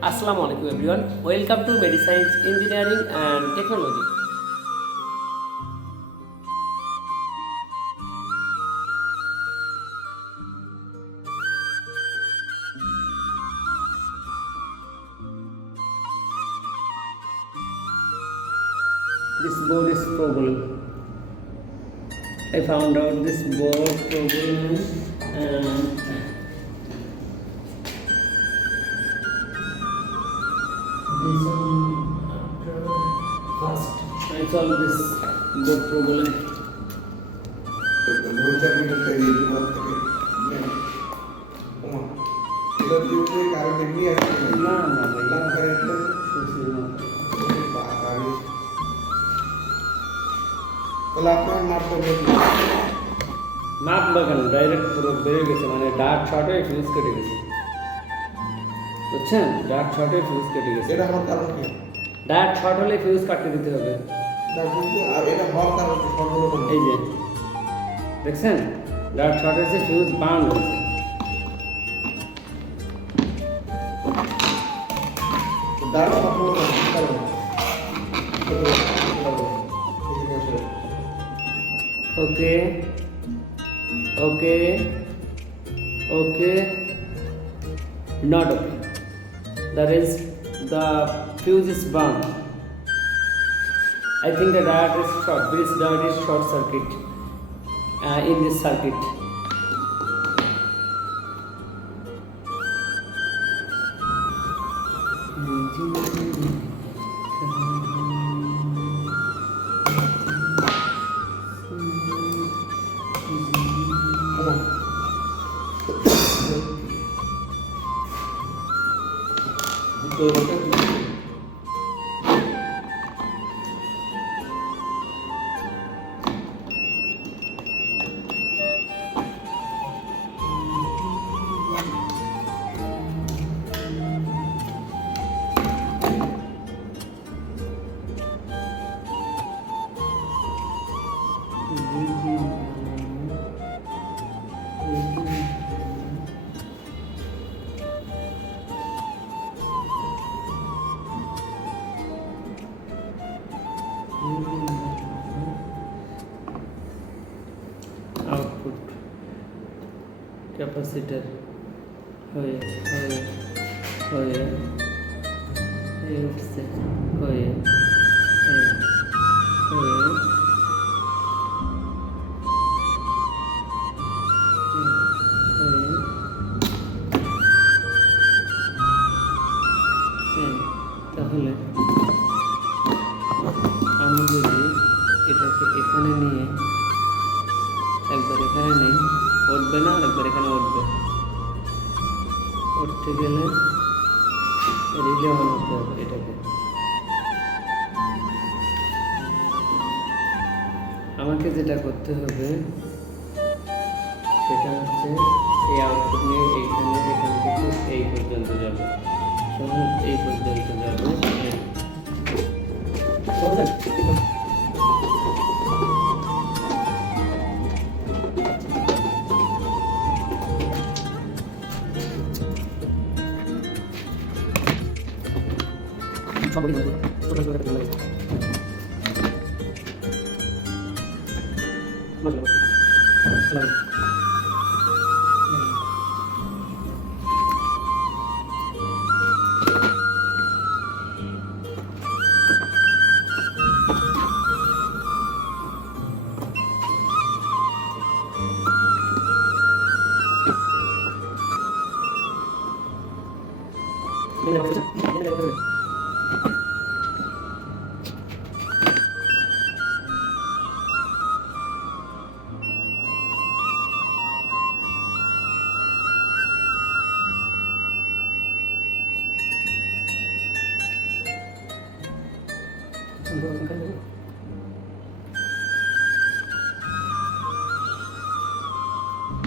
Assalamu alaikum everyone. Welcome to Medi-Science Engineering and Technology. This board is problem. I found out this board problem and this one after first I solve this board problem. মাপ বাগান ডাইরেক্ট পুরো বেড়ে গেছে, মানে ডার্ক শর্টে ফিউজ কেটে গেছে, বুঝছেন? ডার্ক শর্টে ফিউজ কেটে গেছে। এটা হওয়ার কারণ কি? ডার্ক শর্ট হলে ফিউজ কাটতে দিতে হবে। কিন্তু আর এটা হওয়ার কারণ কি? শর্ট হলো কেন? এই যে দেখছেন, ডার্ক শর্ট হয়েছে, ফিউজ বার্ন হয়েছে। ডার্ক শর্ট হলো কেন? কি কারণে? Okay, not okay. That is, the fuse is burned. I think the diode is short. This diode is short circuit in this circuit. Output capacitor হয়ে উঠছে, হয়ে তাহলে আমি যদি এটাকে এখানে নিয়ে একবার এখানে নেই, উঠবে না, একবার এখানে উঠবে, উঠতে গেলে রিলে অন হতে হবে। এটাকে আমাকে যেটা করতে হবে সেটা হচ্ছে এই আউটপুট নিয়ে এইখান থেকে এই পর্যন্ত যাবে, এই পর্যন্ত যাবে।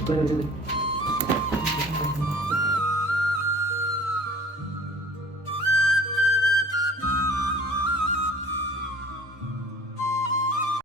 Thank you.